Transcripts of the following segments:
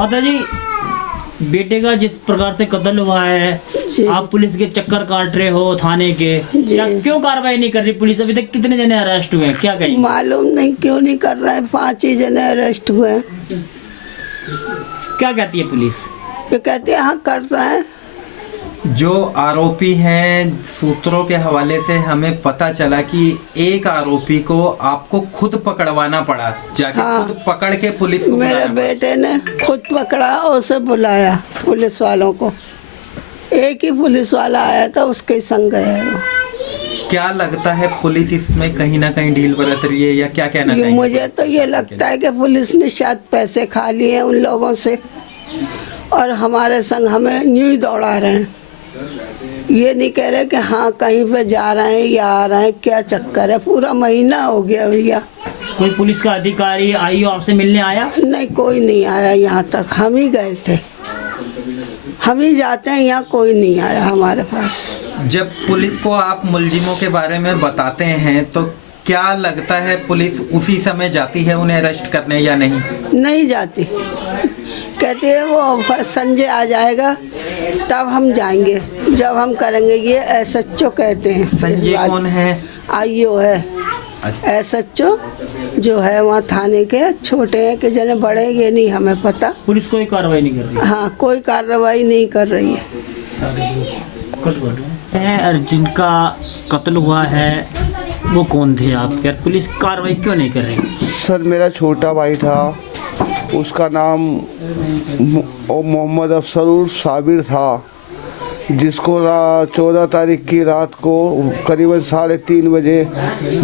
माता जी, बेटे का जिस प्रकार से कत्ल हुआ है, आप पुलिस के चक्कर काट रहे हो थाने के, क्या क्यों कार्रवाई नहीं कर रही पुलिस? अभी तक कितने जने अरेस्ट हुए हैं, क्या कहेंगे? मालूम नहीं क्यों नहीं कर रहा है, 5 ही जने अरेस्ट हुए हैं। क्या कहती है पुलिस? ये कहते हैं हाँ कर रहे हैं। जो आरोपी हैं, सूत्रों के हवाले से हमें पता चला कि एक आरोपी को आपको खुद पकड़वाना पड़ा, जाके हाँ। खुद पकड़ के पुलिस को मेरे बुलाना बेटे ने खुद पकड़ा और उसे बुलाया पुलिस वालों को। एक ही पुलिस वाला आया था, उसके संग गए वो। पड़ा। क्या लगता है पुलिस इसमें कहीं ना कहीं ढील बरत रही है, या क्या कहना चाहिए? मुझे तो ये लगता है कि पुलिस ने शायद पैसे खा लिए हैं उन लोगों से और हमारे संग हमें न्यू दौड़ा रहे हैं। ये नहीं कह रहे कि हाँ कहीं पे जा रहे हैं या आ रहे हैं, क्या चक्कर है? पूरा महीना हो गया भैया। कोई पुलिस का अधिकारी आई हो आपसे मिलने आया? नहीं, कोई नहीं आया यहाँ तक। हम ही गए थे, हम ही जाते हैं, यहाँ कोई नहीं आया हमारे पास। जब पुलिस को आप मुलजिमों के बारे में बताते हैं तो क्या लगता है पुलिस उसी समय जाती है उन्हें अरेस्ट करने, या नहीं? नहीं जाती, कहते हैं वो संजय आ जाएगा तब हम जाएंगे, जब हम करेंगे। ये एसएचओ कहते हैं। संजय कौन है? आईओ है, एसएचओ जो है वहाँ थाने के। छोटे हैं कि जने बड़े, ये नहीं हमें पता। पुलिस कोई कार्रवाई नहीं कर रही हाँ, कोई कार्रवाई नहीं कर रही है। और जिनका कत्ल हुआ है वो कौन थे आपके? पुलिस कार्रवाई क्यों नहीं कर रही? सर, मेरा छोटा भाई था, उसका नाम मोहम्मद अफसर साबिर था, जिसको 14 तारीख की रात को करीबन 3:30 बजे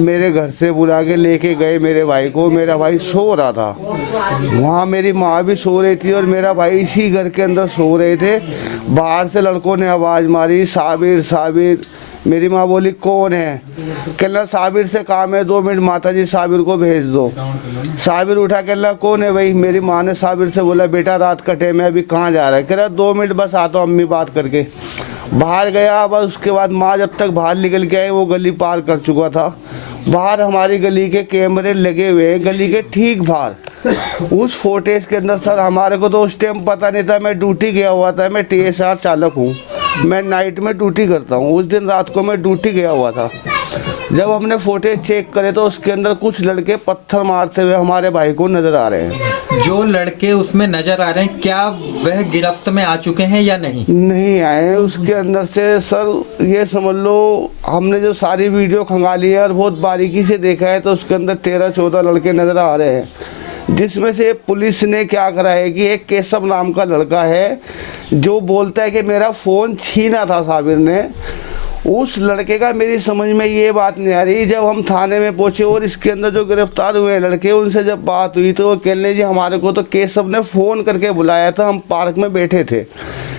मेरे घर से बुला के लेके गए मेरे भाई को। मेरा भाई सो रहा था, वहाँ मेरी माँ भी सो रही थी और मेरा भाई इसी घर के अंदर सो रहे थे। बाहर से लड़कों ने आवाज़ मारी, साबिर साबिर। मेरी माँ बोली कौन है? कहना साबिर से काम है, 2 मिनट माता जी साबिर को भेज दो। साबिर उठा, कहना कौन है भाई? मेरी माँ ने साबिर से बोला बेटा रात का टाइम है, अभी कहाँ जा रहा है? कह रहा 2 मिनट बस आता हूँ अम्मी बात करके। बाहर गया, बस उसके बाद माँ जब तक बाहर निकल के आई वो गली पार कर चुका था। बाहर हमारी गली के कैमरे लगे हुए हैं, गली के ठीक बाहर। उस फुटेज के अंदर सर हमारे को तो उस टाइम पता नहीं था, मैं ड्यूटी गया हुआ था, मैं TSR चालक हूँ, मैं नाइट में ड्यूटी करता हूँ। उस दिन रात को मैं ड्यूटी गया हुआ था। जब हमने फुटेज चेक करे तो उसके अंदर कुछ लड़के पत्थर मारते हुए हमारे भाई को नजर आ रहे हैं। जो लड़के उसमें नजर आ रहे हैं, क्या वह गिरफ्त में आ चुके हैं या नहीं? नहीं आए। उसके अंदर से सर ये समझ लो, हमने जो सारी वीडियो खंगाली है और बहुत बारीकी से देखा है तो उसके अंदर 13-14 लड़के नजर आ रहे हैं, जिसमें से पुलिस ने क्या करा है कि एक केशव नाम का लड़का है जो बोलता है कि मेरा फ़ोन छीना था साबिर ने। उस लड़के का मेरी समझ में ये बात नहीं आ रही। जब हम थाने में पहुंचे और इसके अंदर जो गिरफ्तार हुए लड़के, उनसे जब बात हुई तो वो कहने जी हमारे को तो केशव ने फ़ोन करके बुलाया था, हम पार्क में बैठे थे।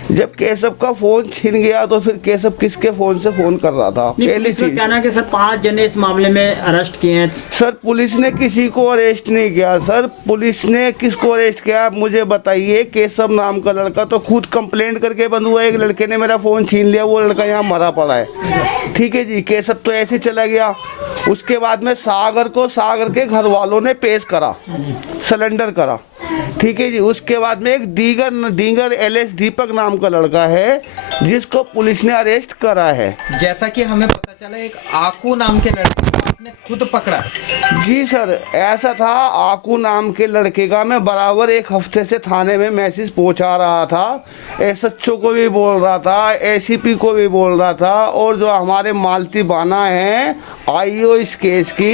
जब केशव का फ़ोन छीन गया तो फिर केशव किसके फ़ोन से फ़ोन कर रहा था? पहली चीज़ कहना कि सर 5 जने इस मामले में अरेस्ट किए हैं। सर पुलिस ने किसी को अरेस्ट नहीं किया। सर पुलिस ने किसको अरेस्ट किया आप मुझे बताइए। केशव नाम का लड़का तो खुद कंप्लेंट करके बंद हुआ, एक लड़के ने मेरा फ़ोन छीन लिया, वो लड़का यहाँ मरा पड़ा है, ठीक है जी। केशव तो ऐसे चला गया। उसके बाद में सागर के घर वालों ने पेश करा, सरेंडर करा, ठीक है जी। उसके बाद में एक दीगर LS दीपक नाम का लड़का है जिसको पुलिस ने अरेस्ट करा है। जैसा कि हमें पता चला एक आकू नाम के लड़के को आपने खुद पकड़ा। जी सर, ऐसा था। आकू नाम के लड़के का मैं बराबर 1 हफ्ते से थाने में मैसेज पहुंचा रहा था, SHO को भी बोल रहा था, ACP को भी बोल रहा था, और जो हमारे मालती बाना है IO इस केस की,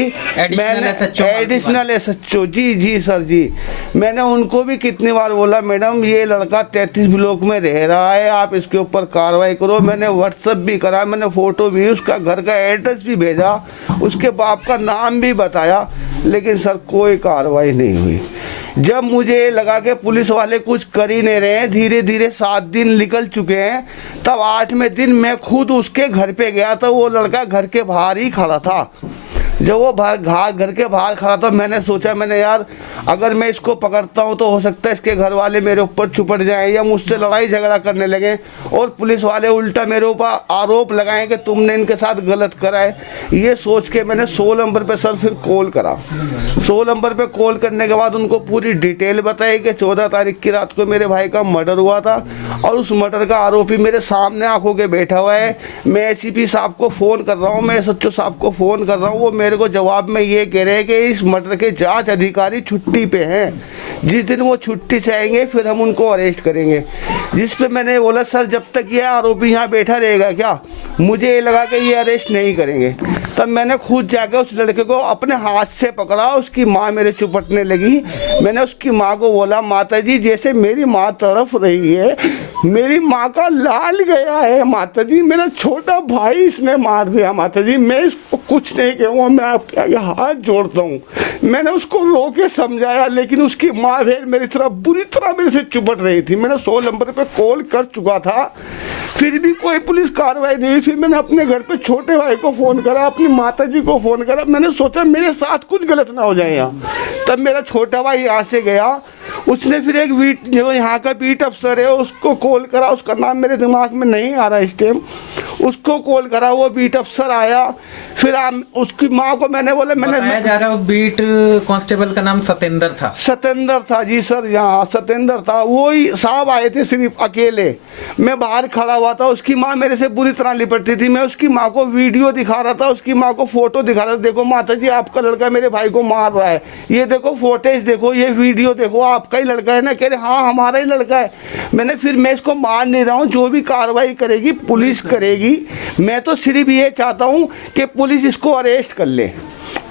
मैंने एडिशनल SHO जी सर जी, मैंने उनको भी कितनी बार बोला मैडम ये लड़का 33 ब्लॉक में रह रहा है, आप इसके ऊपर कार्रवाई करो। मैंने व्हाट्सएप भी करा, मैंने फ़ोटो भी, उसका घर का एड्रेस भी भेजा, उसके बाप का नाम भी बताया, लेकिन सर कोई कार्रवाई नहीं हुई। जब मुझे लगा कि पुलिस वाले कुछ कर ही नहीं रहे हैं, धीरे धीरे 7 दिन निकल चुके हैं, तब 8वें दिन मैं खुद उसके घर पे गया था। वो लड़का घर के बाहर ही खड़ा था। जब वो घर के बाहर खड़ा था, मैंने सोचा, मैंने यार अगर मैं इसको पकड़ता हूँ तो हो सकता है इसके घर वाले मेरे ऊपर चुपट जाएं या मुझसे लड़ाई झगड़ा करने लगे और पुलिस वाले उल्टा मेरे ऊपर आरोप लगाएं कि तुमने इनके साथ गलत करा है। ये सोच के मैंने 16 नंबर पे सर फिर कॉल करा। 16 नंबर पे कॉल करने के बाद उनको पूरी डिटेल बताई कि 14 तारीख की रात को मेरे भाई का मर्डर हुआ था और उस मर्डर का आरोपी मेरे सामने आंखों के बैठा हुआ है। मैं एसीपी साहब को फ़ोन कर रहा हूँ, मैं एसएचओ साहब को फ़ोन कर रहा हूँ, वो मेरे को जवाब में ये कह रहे हैं कि इस मर्डर के जांच अधिकारी छुट्टी पे हैं, जिस दिन वो छुट्टी से आएंगे फिर हम उनको अरेस्ट करेंगे। जिस पे मैंने बोला सर जब तक ये आरोपी यहाँ बैठा रहेगा क्या, मुझे ये लगा कि ये अरेस्ट नहीं करेंगे। तब मैंने खुद जाकर उस लड़के को अपने हाथ से पकड़ा, उसकी माँ मेरे चुपटने लगी। मैंने उसकी माँ को बोला माता जी जैसे मेरी माँ तड़फ रही है, मेरी माँ का लाल गया है माता जी, मेरा छोटा भाई इसने मार दिया माता जी, मैं इसको कुछ नहीं कहूँगा, मैं आपके आगे हाथ जोड़ता हूँ। मैंने उसको रो के समझाया लेकिन उसकी माँ फिर मेरी तरफ बुरी तरह मेरे से चुपट रही थी। मैंने 16 नंबर पे कॉल कर चुका था, फिर भी कोई पुलिस कार्रवाई नहीं हुई। फिर मैंने अपने घर पे छोटे भाई को फ़ोन करा, अपनी माता जी को फ़ोन करा, मैंने सोचा मेरे साथ कुछ गलत ना हो जाए यहाँ। तब मेरा छोटा भाई यहाँ से गया, उसने फिर एक जो यहाँ का बीट अफसर है उसको कॉल करा, उसका नाम मेरे दिमाग में नहीं आ रहा इस टाइम, उसको कॉल करा, वो बीट अफसर आया। फिर उसकी माँ को मैंने बोला, मैंने बताया जा रहा है उस बीट कांस्टेबल का नाम सतेंद्र था। सतेंद्र था जी सर, यहाँ सतेंद्र था। वो ही साहब आए थे सिर्फ अकेले, मैं बाहर खड़ा हुआ था। उसकी माँ मेरे से बुरी तरह लिपटती थी, मैं उसकी माँ को वीडियो दिखा रहा था, उसकी माँ को फोटो दिखा रहा था, देखो माता जी आपका लड़का मेरे भाई को मार रहा है, ये देखो फोटेज देखो, ये वीडियो देखो, आपका ही लड़का है ना। कह रहे हाँ हमारा ही लड़का है। मैंने फिर मैं इसको मार नहीं रहा हूँ, जो भी कार्रवाई करेगी पुलिस करेगी, मैं तो सिर्फ ये चाहता हूँ कि पुलिस इसको अरेस्ट कर ले।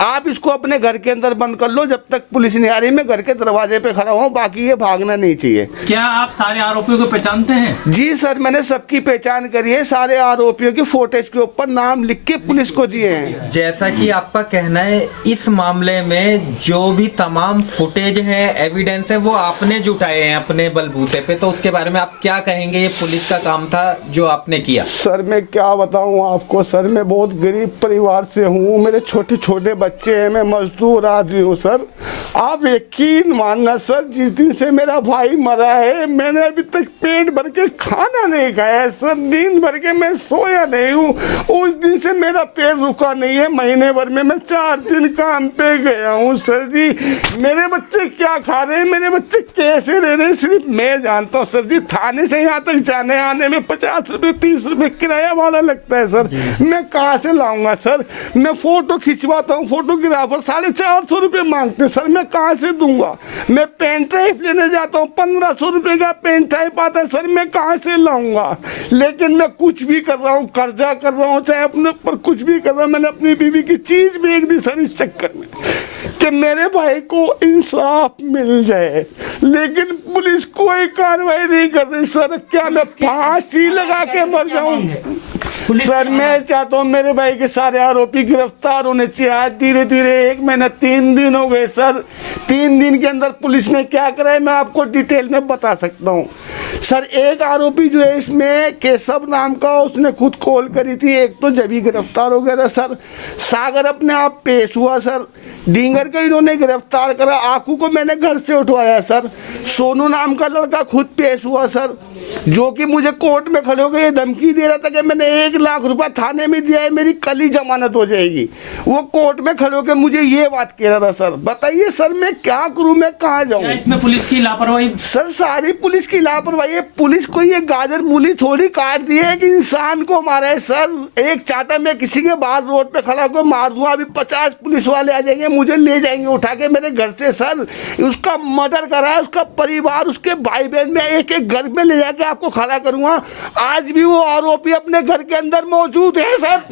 आप इसको अपने घर के अंदर बंद कर लो, जब तक पुलिस नहीं आ रही मैं घर के दरवाजे पे खड़ा हूँ, बाकी ये भागना नहीं चाहिए। क्या आप सारे आरोपियों को पहचानते हैं? जी सर, मैंने सबकी पहचान करी है, सारे आरोपियों की फोटेज के ऊपर नाम लिख के पुलिस को दिए हैं। जैसा कि आपका कहना है इस मामले में जो भी तमाम फुटेज है, एविडेंस है, वो आपने जुटाए हैं अपने बलबूते पे, तो उसके बारे में आप क्या कहेंगे? ये पुलिस का काम था जो आपने किया। सर मैं क्या बताऊँ आपको सर, मैं बहुत गरीब परिवार से हूँ, मेरे छोटे छोटे बच्चे हैं, मैं मजदूर आदमी हूँ सर। आप यकीन मानना सर, जिस दिन से मेरा भाई मरा है मैंने अभी तक पेट भर के खाना नहीं खाया है सर, दिन भर के मैं सोया नहीं हूँ। उस दिन से मेरा पेट रुका नहीं है, महीने भर में मैं 4 दिन काम पे गया हूँ सर जी। मेरे बच्चे क्या खा रहे हैं, मेरे बच्चे कैसे रह रहे हैं, सिर्फ मैं जानता हूँ सर जी। थाने से यहाँ तक जाने आने में 50 रुपये 30 रुपये किराया वाला लगता है सर, मैं कहाँ से लाऊंगा सर? मैं फोटो खिंचवाता हूँ, फोटोग्राफर 450 रुपये मांगते सर, मैं कहाँ से दूंगा? मैं पेन ड्राइव लेने जाता हूँ, 1500 रुपये का पेन ड्राइव आता है सर, मैं कहाँ से लाऊंगा? लेकिन मैं कुछ भी कर रहा हूँ, कर्जा कर रहा हूँ, चाहे अपने ऊपर कुछ भी कर रहा हूँ। मैंने अपनी बीवी की चीज बेच दी सर इस चक्कर में कि मेरे भाई को इंसाफ मिल जाए, लेकिन पुलिस कोई कार्रवाई नहीं कर रही सर। क्या मैं फांसी लगा के मर जाऊं? सर मैं चाहता हूँ मेरे भाई के सारे आरोपी गिरफ्तार होने चाहिए। आज धीरे धीरे 1 महीना 3 दिन हो गए सर, 3 दिन के अंदर पुलिस ने क्या करा है मैं आपको डिटेल में बता सकता हूँ सर। एक आरोपी जो है इसमें केशव नाम का, उसने खुद कॉल करी थी, एक तो जब ही गिरफ्तार हो गया था सर। सागर अपने आप पेश हुआ सर, डींगर को इन्होंने गिरफ्तार करा, आकू को मैंने घर से उठवाया सर। सोनू नाम का लड़का खुद पेश हुआ सर, जो कि मुझे कोर्ट में खड़े होकर ये धमकी दे रहा था कि मैंने 1 लाख रुपया थाने में दिया है, मेरी कल ही जमानत हो जाएगी। वो कोर्ट में खड़े होकर मुझे ये बात कह रहा था सर। बताइए सर मैं क्या करूं, मैं कहाँ जाऊं? इसमें पुलिस की लापरवाही? सर सारी पुलिस की लापरवाही है। पुलिस को ये गाजर मूली थोड़ी काट दी है कि इंसान को मारा है सर। एक चाहता मैं किसी के बाहर रोड पे खड़ा होकर मार दूं, अभी 50 पुलिस वाले आ जाएंगे, मुझे ले जाएंगे उठा के मेरे घर से सर। उसका मर्डर करा है, उसका परिवार, उसके भाई बहन में एक एक घर में ले जाके आपको खड़ा करूंगा। आज भी वो आरोपी अपने घर के अंदर मौजूद है सर।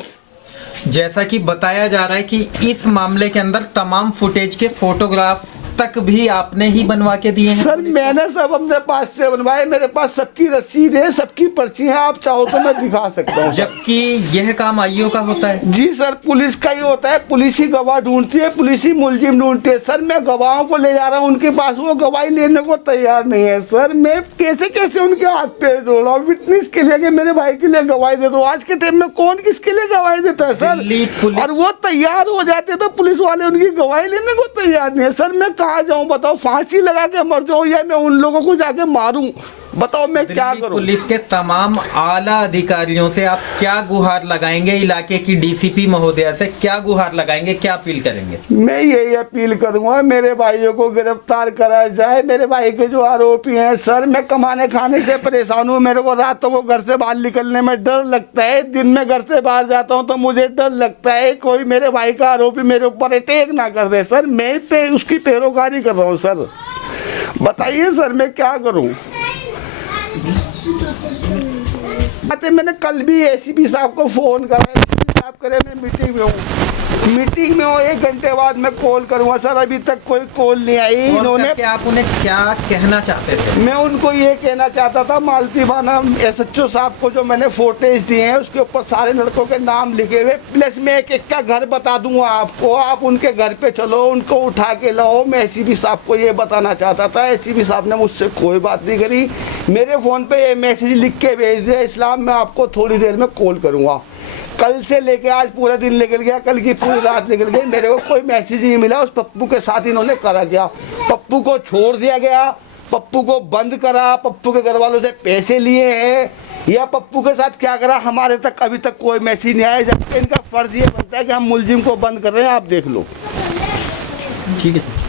जैसा कि बताया जा रहा है कि इस मामले के अंदर तमाम फुटेज के फोटोग्राफ पुस्तक भी आपने ही बनवा के दिए हैं? सर मैंने सब अपने पास से बनवाए, मेरे पास सबकी रसीद है, सबकी पर्ची है, आप चाहो तो मैं दिखा सकता हूँ। जबकि यह काम आईओ का होता है। जी सर, पुलिस का ही होता है, पुलिस ही गवाह ढूंढती है, पुलिस ही मुलजिम ढूंढती है। सर मैं गवाहों को ले जा रहा हूँ उनके पास, वो गवाही लेने को तैयार नहीं है। सर मैं कैसे कैसे उनके हाथ पे जोड़ा हूँ विटनेस के लिए कि मेरे भाई के लिए गवाही दे दो। आज के टाइम में कौन किसके लिए गवाही देता है सर? और वो तैयार हो जाते तो पुलिस वाले उनकी गवाही लेने को तैयार नहीं है। सर मैं कहाँ जाऊँ बताओ, फांसी लगा के मर जाऊँ या मैं उन लोगों को जाके मारूं? बताओ मैं क्या करूं? पुलिस के तमाम आला अधिकारियों से आप क्या गुहार लगाएंगे? इलाके की डीसीपी महोदया से क्या गुहार लगाएंगे, क्या अपील करेंगे? मैं यही अपील करूंगा, मेरे भाइयों को गिरफ्तार करा जाए। मेरे भाई के जो आरोपी हैं सर, मैं कमाने खाने से परेशान हूँ, मेरे को रातों को घर से बाहर निकलने में डर लगता है। दिन में घर से बाहर जाता हूँ तो मुझे डर लगता है कोई मेरे भाई का आरोपी मेरे ऊपर अटैक ना कर दे। सर मैं पे उसकी पैरोकारी कर रहा हूँ। सर बताइए सर मैं क्या करूं? मैंने कल भी एसीपी साहब को फोन करा, एसीपी साहब करे मैं मीटिंग में हूँ, 1 घंटे बाद मैं कॉल करूंगा। सर अभी तक कोई कॉल नहीं आई। इन्होंने आप उन्हें क्या कहना चाहते थे? मैं उनको ये कहना चाहता था, मालती बाना SHO साहब को जो मैंने फोटेज दिए हैं उसके ऊपर सारे लड़कों के नाम लिखे हुए, प्लस मैं एक एक का घर बता दूंगा आपको, आप उनके घर पे चलो, उनको उठा के लाओ। मैं एसीपी साहब को ये बताना चाहता था। एसीपी साहब ने मुझसे कोई बात नहीं करी, मेरे फ़ोन पे ये मैसेज लिख के भेज दिया, इस्लाम मैं आपको थोड़ी देर में कॉल करूँगा। कल से लेके आज पूरा दिन निकल गया, कल की पूरी रात निकल गई, मेरे को कोई मैसेज नहीं मिला। उस पप्पू के साथ इन्होंने करा गया, पप्पू को छोड़ दिया गया, पप्पू को बंद करा, पप्पू के घर वालों से पैसे लिए हैं, या पप्पू के साथ क्या करा हमारे तक अभी तक कोई मैसेज नहीं आया। जबकि इनका फर्ज ये बनता है कि हम मुलजिम को बंद कर रहे हैं, आप देख लो। ठीक है।